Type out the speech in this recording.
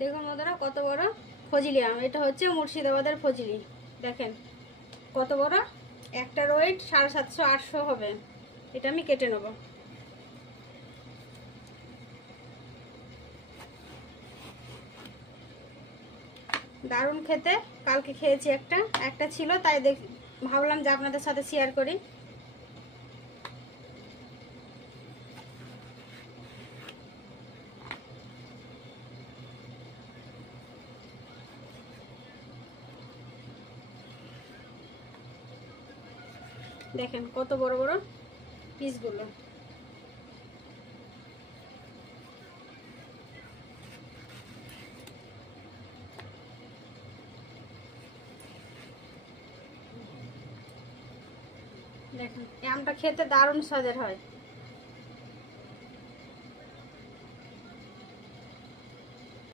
দেখুন বন্ধুরা কত বড় ফজলি আম। এটা হচ্ছে মুর্শিদাবাদের ফজলি। দেখেন কত বড়, একটার ওয়েট 750-800 হবে। এটা আমি কেটে নেব। দারুণ খেতে। কালকে খেয়েছি, একটা ছিল, তাই ভাবলাম যে আপনাদের সাথে শেয়ার করি। দেখেন কত বড় বড় পিসগুলো। দেখেন এই আমটা খেতে দারুণ স্বাদের হয়।